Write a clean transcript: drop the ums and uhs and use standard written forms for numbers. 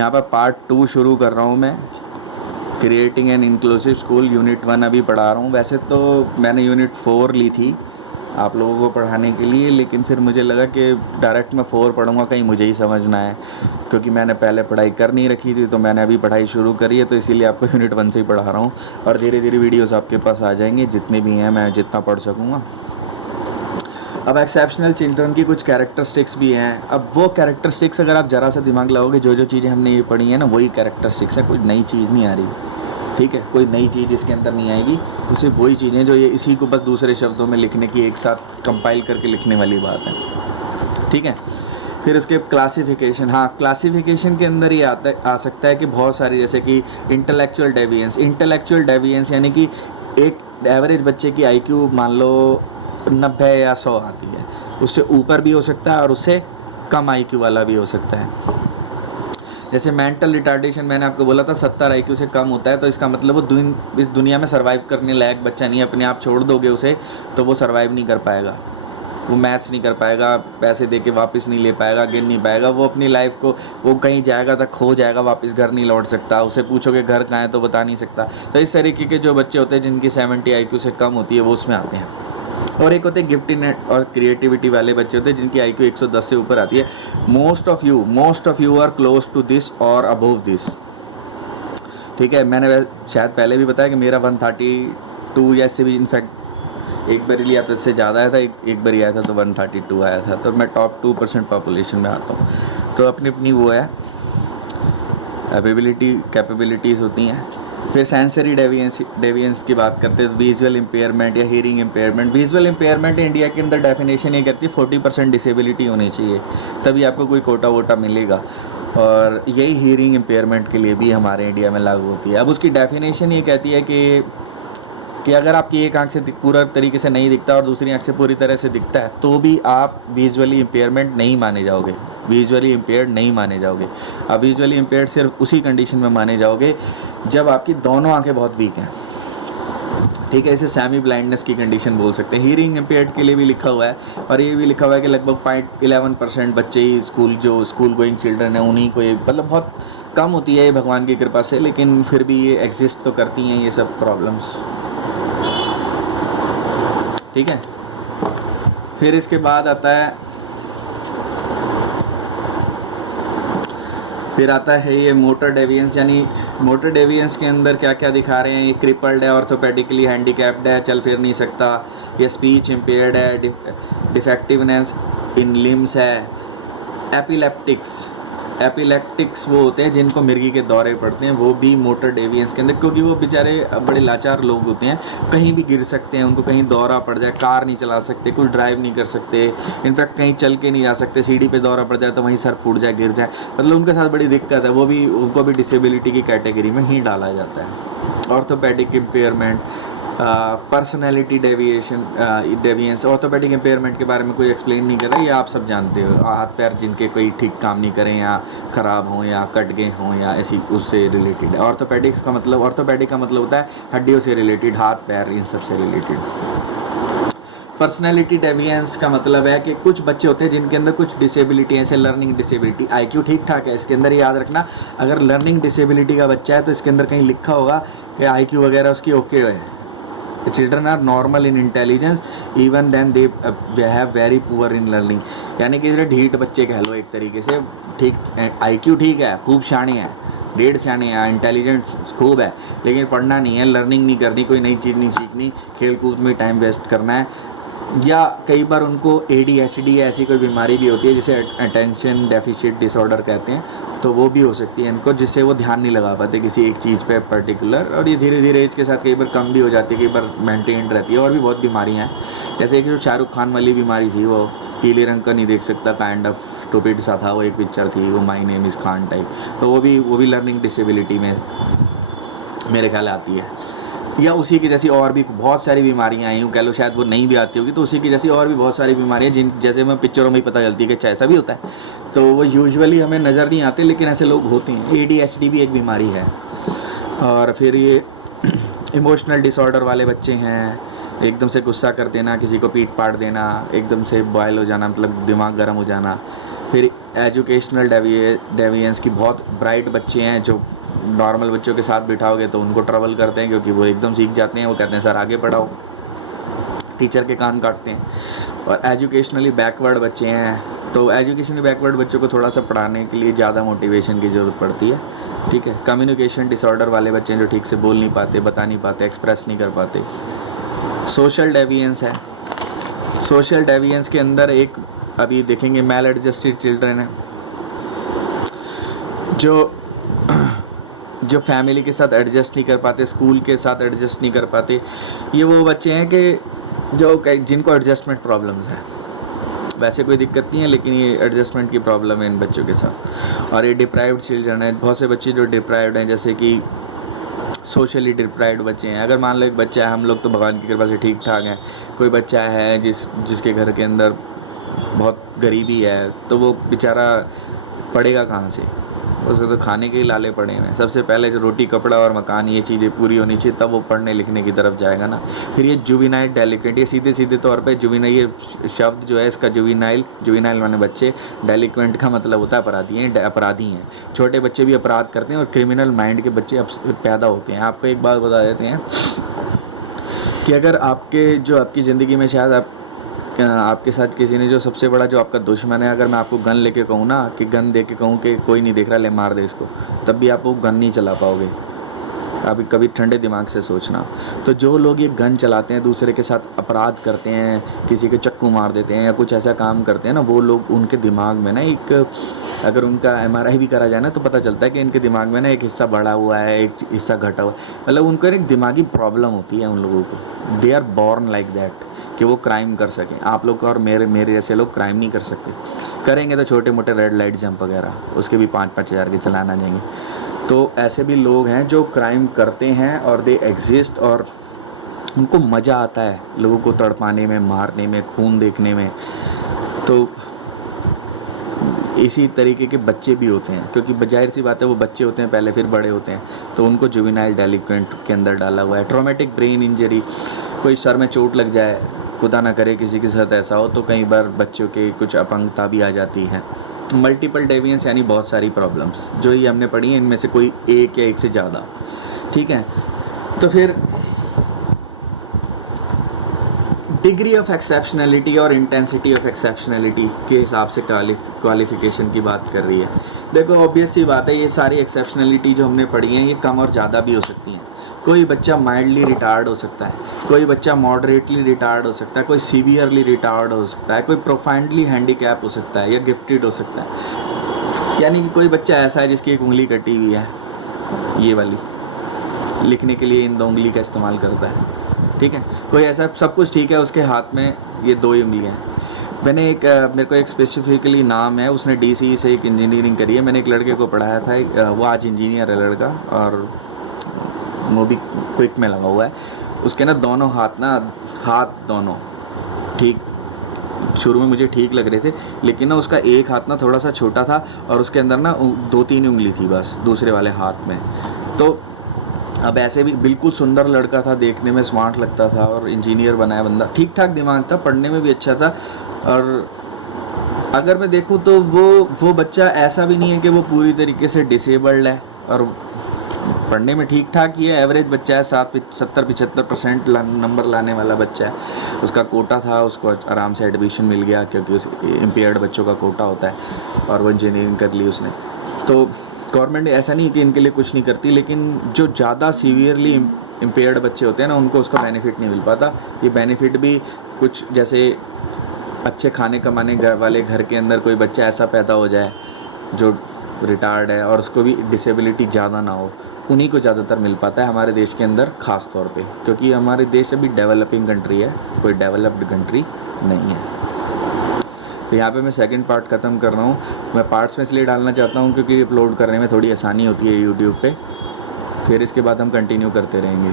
यहाँ पर पार्ट 2 शुरू कर रहा हूँ मैं, creating an inclusive school. Unit 1 अभी पढ़ा रहा हूँ। वैसे तो मैंने यूनिट 4 ली थी आप लोगों को पढ़ाने के लिए, लेकिन फिर मुझे लगा कि डायरेक्ट मैं 4 पढ़ूँगा, कहीं मुझे ही समझना है, क्योंकि मैंने पहले पढ़ाई कर नहीं रखी थी, तो मैंने अभी पढ़ाई शुरू करी है, तो इसीलिए आपको यूनिट 1 से ही पढ़ा रहा हूँ। और धीरे धीरे वीडियोज़ आपके पास आ जाएंगे, जितने भी हैं मैं जितना पढ़ सकूँगा। अब एक्सेप्शनल चिल्ड्रन की कुछ कैरेक्टरिस्टिक्स भी हैं। अब वो कैरेक्टरिस्टिक्स अगर आप ज़रा सा दिमाग लगाओगे, जो जो चीज़ें हमने ये पढ़ी हैं ना, वही कैरेक्टरिस्टिक्स है, कोई नई चीज़ नहीं आ रही, ठीक है। कोई नई चीज़ इसके अंदर नहीं आएगी, तो सिर्फ वही चीज़ें जो ये इसी को बस दूसरे शब्दों में लिखने की, एक साथ कंपाइल करके लिखने वाली बात है, ठीक है। फिर उसके क्लासिफिकेशन, हाँ क्लासिफिकेशन के अंदर ये आ सकता है कि बहुत सारी, जैसे कि इंटेलेक्चुअल डेविएंस यानी कि एक एवरेज बच्चे की आईक्यू मान लो 90 या 100 आती है, उससे ऊपर भी हो सकता है और उससे कम आईक्यू वाला भी हो सकता है। जैसे मेंटल रिटार्डेशन मैंने आपको बोला था 70 आईक्यू से कम होता है, तो इसका मतलब वो इस दुनिया में सर्वाइव करने लायक बच्चा नहीं है। अपने आप छोड़ दोगे उसे तो वो सर्वाइव नहीं कर पाएगा, वो मैथ्स नहीं कर पाएगा, पैसे दे के वापस नहीं ले पाएगा, गिन नहीं पाएगा, वो अपनी लाइफ को, वो कहीं जाएगा तो खो जाएगा, वापस घर नहीं लौट सकता। उसे पूछोगे घर कहाँ है तो बता नहीं सकता। तो इस तरीके के जो बच्चे होते हैं जिनकी 70 आईक्यू से कम होती है, वो उसमें आते हैं। और एक होते हैं गिफ्टेड और क्रिएटिविटी वाले बच्चे होते हैं जिनकी आईक्यू 110 से ऊपर आती है। Most of you are close to this और अबव दिस, ठीक है। मैंने शायद पहले भी बताया कि मेरा 132 या इससे भी, इनफैक्ट एक बार लिया था इससे ज़्यादा आया था, एक बार आया था तो 132 आया था, तो मैं टॉप 2% पॉपुलेशन में आता हूँ। तो अपनी अपनी वो है एबिलिटी, कैपेबिलिटीज़ होती हैं। फिर सेंसरी डेविएंस की बात करते हैं, विजुअल इम्पेयरमेंट या hearing impairment. Visual impairment India के अंदर डेफिनेशन ये कहती है 40% डिसेबिलिटी होनी चाहिए, तभी आपको कोई कोटा वोटा मिलेगा। और यही हियरिंग इम्पेयरमेंट के लिए भी हमारे इंडिया में लागू होती है। अब उसकी डेफिनेशन ये कहती है कि अगर आपकी एक आंख से पूरा तरीके से नहीं दिखता और दूसरी आंख से पूरी तरह से दिखता है, तो भी आप विजुअली इम्पेयरमेंट नहीं माने जाओगे, विजुअली इम्पेयर्ड नहीं माने जाओगे। अब विजुअली इम्पेयर्ड सिर्फ उसी कंडीशन में माने जाओगे जब आपकी दोनों आंखें बहुत वीक हैं, ठीक है। इसे सेमी ब्लाइंडनेस की कंडीशन बोल सकते हैं। हियरिंग इम्पेयर्ड के लिए भी लिखा हुआ है, और ये भी लिखा हुआ है कि लगभग 0.11% बच्चे ही स्कूल गोइंग चिल्ड्रन है, उन्हीं को ये, मतलब बहुत कम होती है ये भगवान की कृपा से, लेकिन फिर भी ये एग्जिस्ट तो करती हैं ये सब प्रॉब्लम्स, ठीक है। फिर इसके बाद आता है ये मोटर डेविएंस, यानी मोटर डेविएंस के अंदर क्या क्या दिखा रहे हैं। ये क्रिपल्ड है, ऑर्थोपेडिकली हैंडीकैप्ड है, चल फिर नहीं सकता, ये स्पीच इम्पेयर्ड है, डिफेक्टिवनेस इन लिम्स है। एपिलेप्टिक्स वो होते हैं जिनको मिर्गी के दौरे पड़ते हैं, वो भी मोटर डेविएंस के अंदर, क्योंकि वो बेचारे बड़े लाचार लोग होते हैं, कहीं भी गिर सकते हैं, उनको कहीं दौरा पड़ जाए, कार नहीं चला सकते, कुछ ड्राइव नहीं कर सकते, इनफैक्ट कहीं चल के नहीं जा सकते, सीढ़ी पे दौरा पड़ जाए तो वहीं सर फूट जाए, गिर जाए, मतलब उनके साथ बड़ी दिक्कत है। उनको भी डिसेबिलिटी की कैटेगरी में ही डाला जाता है। Orthopaedic impairment, personality deviance. Orthopaedic impairment के बारे में कोई एक्सप्लेन नहीं कर रहा, ये आप सब जानते हो। हाथ पैर जिनके कोई ठीक काम नहीं करें या ख़राब हों या कट गए हों या ऐसी, उससे रिलेटेड है। ऑर्थोपेडिक का मतलब होता है हड्डियों से रिलेटेड, हाथ पैर इन सब से रिलेटेड। पर्सनैलिटी डेविएंस का मतलब है कि कुछ बच्चे होते हैं जिनके अंदर कुछ डिसेबिलिटी है, जैसे लर्निंग डिसेबिलिटी। आईक्यू ठीक ठाक है, इसके अंदर याद रखना, अगर लर्निंग डिसेबिलिटी का बच्चा है तो इसके अंदर कहीं लिखा होगा कि आईक्यू वगैरह उसकी ओके है। Children are normal in intelligence even then they have very poor in learning, यानी कि ढीठ बच्चे कह लो एक तरीके से, ठीक आईक्यू ठीक है, खूब शाणे है, डेढ़ शाणे है, इंटेलिजेंस खूब है, लेकिन पढ़ना नहीं है, लर्निंग नहीं करनी, कोई नई चीज़ नहीं सीखनी, खेल कूद में टाइम वेस्ट करना है। या कई बार उनको ADHD ऐसी कोई बीमारी भी होती है जिसे अटेंशन डेफिसिट डिसऑर्डर कहते हैं, तो वो भी हो सकती है इनको, जिससे वो ध्यान नहीं लगा पाते किसी एक चीज़ पे पर्टिकुलर, और ये धीरे धीरे एज के साथ कई बार कम भी हो जाती है, कई बार मेंटेन्ड रहती है। और भी बहुत बीमारियां हैं, जैसे एक जो शाहरुख खान वाली बीमारी थी, वो पीले रंग का नहीं देख सकता, काइंड ऑफ स्टूपिड सा था, वो एक पिक्चर थी, वो my name is Khan type, तो वो भी लर्निंग डिसेबिलिटी में मेरे ख्याल आती है। या उसी की जैसी और भी बहुत सारी बीमारियां आई हूँ, कह लो शायद वो नहीं भी आती होगी, तो उसी की जैसी और भी बहुत सारी बीमारियां जिन जैसे मैं पिक्चरों में ही पता चलती है कि ऐसा भी होता है, तो वो यूजुअली हमें नज़र नहीं आते, लेकिन ऐसे लोग होते हैं। ADHD भी एक बीमारी है। और फिर ये इमोशनल डिसऑर्डर वाले बच्चे हैं, एकदम से गुस्सा कर देना, किसी को पीट पाट देना, एकदम से बॉयल हो जाना, मतलब दिमाग गर्म हो जाना। फिर एजुकेशनल डेविएंस की बहुत ब्राइट बच्चे हैं जो नॉर्मल बच्चों के साथ बिठाओगे तो उनको ट्रबल करते हैं, क्योंकि वो एकदम सीख जाते हैं, वो कहते हैं सर आगे पढ़ाओ, टीचर के कान काटते हैं। और एजुकेशनली बैकवर्ड बच्चे हैं, तो एजुकेशनली बैकवर्ड बच्चों को थोड़ा सा पढ़ाने के लिए ज़्यादा मोटिवेशन की ज़रूरत पड़ती है, ठीक है। कम्युनिकेशन डिसऑर्डर वाले बच्चे हैं जो ठीक से बोल नहीं पाते, बता नहीं पाते, एक्सप्रेस नहीं कर पाते। सोशल डेविएंस है, सोशल डेविएंस के अंदर एक अभी देखेंगे मैल एडजस्टेड चिल्ड्रन है, जो फैमिली के साथ एडजस्ट नहीं कर पाते, स्कूल के साथ एडजस्ट नहीं कर पाते। ये वो बच्चे हैं कि जिनको एडजस्टमेंट प्रॉब्लम्स हैं, वैसे कोई दिक्कत नहीं है लेकिन ये एडजस्टमेंट की प्रॉब्लम है इन बच्चों के साथ। और ये डिप्राइव्ड चिल्ड्रन है, बहुत से बच्चे जो डिप्राइव्ड हैं, जैसे कि सोशली डिप्राइव्ड बच्चे हैं। अगर मान लो एक बच्चा है, हम लोग तो भगवान की कृपा से ठीक ठाक हैं, कोई बच्चा है जिसके घर के अंदर बहुत गरीबी है, तो वो बेचारा पढ़ेगा कहाँ से, उसको तो खाने के ही लाले पड़े हैं। सबसे पहले जो रोटी कपड़ा और मकान, ये चीज़ें पूरी होनी चाहिए, तब वो पढ़ने लिखने की तरफ जाएगा ना। फिर ये जुवेनाइल डेलिक्वेंट, ये सीधे तौर पे जुवेनाइल, ये शब्द जो है इसका जुवेनाइल माने बच्चे, डेलिक्वेंट का मतलब होता है अपराधी हैं। छोटे बच्चे भी अपराध करते हैं और क्रिमिनल माइंड के बच्चे पैदा होते हैं। आपको एक बात बता देते हैं कि अगर आपकी ज़िंदगी में शायद आपके साथ किसी ने, जो सबसे बड़ा जो आपका दुश्मन है, अगर मैं आपको गन लेके कहूँ ना, कि गन दे के कहूँ कि कोई नहीं देख रहा, ले मार दे इसको, तब भी आप वो गन नहीं चला पाओगे। अभी कभी ठंडे दिमाग से सोचना। तो जो लोग ये गन चलाते हैं, दूसरे के साथ अपराध करते हैं, किसी के चक्कू मार देते हैं या कुछ ऐसा काम करते हैं ना, वो लोग, उनके दिमाग में ना अगर उनका MRI भी करा जाए ना, तो पता चलता है कि इनके दिमाग में ना एक हिस्सा बढ़ा हुआ है, एक हिस्सा घटा हुआ है। मतलब उनको एक दिमागी प्रॉब्लम होती है उन लोगों को। They are born like that, कि वो क्राइम कर सकें। आप लोग और मेरे जैसे लोग क्राइम नहीं कर सकते, करेंगे तो छोटे मोटे रेड लाइट जंप वगैरह, उसके भी 5-5 हज़ार के चलान आ जाएंगे। तो ऐसे भी लोग हैं जो क्राइम करते हैं और दे एग्जिस्ट, और उनको मज़ा आता है लोगों को तड़पाने में, मारने में, खून देखने में। तो इसी तरीके के बच्चे भी होते हैं, क्योंकि जाहिर सी बात है वो बच्चे होते हैं पहले, फिर बड़े होते हैं, तो उनको जुवेनाइल डेलिक्वेंट के अंदर डाला हुआ है। ट्रॉमेटिक ब्रेन इंजरी, कोई सर में चोट लग जाए, खुदा ना करे किसी के साथ ऐसा हो, तो कई बार बच्चों के कुछ अपंगता भी आ जाती है। मल्टीपल डेविएंस यानी बहुत सारी प्रॉब्लम्स जो ये हमने पढ़ी हैं, इनमें से कोई एक या एक से ज़्यादा, ठीक है। तो फिर डिग्री ऑफ एक्सेप्शनलिटी और इंटेंसिटी ऑफ एक्सेप्शनलिटी के हिसाब से क्वालिफिकेशन की बात कर रही है। देखो ऑब्वियस सी बात है, ये सारी एक्सेप्शनलिटी जो हमने पढ़ी हैं, ये कम और ज़्यादा भी हो सकती हैं। कोई बच्चा माइल्डली रिटार्ड हो सकता है, कोई बच्चा मॉडरेटली रिटार्ड हो सकता है, कोई सीवियरली रिटार्ड हो सकता है, कोई प्रोफाउंडली हैंडीकैप हो सकता है या गिफ्टेड हो सकता है। यानी कि कोई बच्चा ऐसा है जिसकी एक उंगली कटी हुई है, ये वाली, लिखने के लिए इन 2 उंगली का इस्तेमाल करता है, ठीक है। कोई ऐसा सब कुछ ठीक है, उसके हाथ में ये 2 ही उंगलियाँ हैं। मेरे को एक स्पेसिफिकली नाम है, उसने DCE से एक इंजीनियरिंग करी है। मैंने एक लड़के को पढ़ाया था, वो आज इंजीनियर है लड़का, और वो भी क्विक में लगा हुआ है। उसके ना दोनों हाथ दोनों ठीक, शुरू में मुझे ठीक लग रहे थे, लेकिन ना उसका एक हाथ ना थोड़ा सा छोटा था और उसके अंदर ना 2-3 उंगली थी बस दूसरे वाले हाथ में। तो अब ऐसे भी बिल्कुल सुंदर लड़का था, देखने में स्मार्ट लगता था, और इंजीनियर बनाया बंदा, ठीक ठाक दिमाग था, पढ़ने में भी अच्छा था। और अगर मैं देखूं तो वो बच्चा ऐसा भी नहीं है कि वो पूरी तरीके से डिसेबल्ड है, और पढ़ने में ठीक ठाक ही है, एवरेज बच्चा है, 70-75% नंबर लाने वाला बच्चा है। उसका कोटा था, उसको आराम से एडमिशन मिल गया, क्योंकि उस इम्पेयर्ड बच्चों का कोटा होता है, और वो इंजीनियरिंग कर ली उसने। तो गवर्नमेंट ऐसा नहीं कि इनके लिए कुछ नहीं करती, लेकिन जो ज़्यादा सीवियरली इम्पेयर्ड बच्चे होते हैं ना, उनको उसका बेनिफिट नहीं मिल पाता। ये बेनिफिट भी कुछ, जैसे अच्छे खाने कमाने वाले घर के अंदर कोई बच्चा ऐसा पैदा हो जाए जो रिटार्ड है और उसको भी डिसेबिलिटी ज़्यादा ना हो, उन्हीं को ज़्यादातर मिल पाता है हमारे देश के अंदर ख़ास तौर पे, क्योंकि हमारे देश अभी डेवलपिंग कंट्री है, कोई डेवलप्ड कंट्री नहीं है। तो यहाँ पे मैं सेकंड पार्ट ख़त्म कर रहा हूँ। मैं पार्ट्स में इसलिए डालना चाहता हूँ क्योंकि अपलोड करने में थोड़ी आसानी होती है यूट्यूब पे। फिर इसके बाद हम कंटिन्यू करते रहेंगे।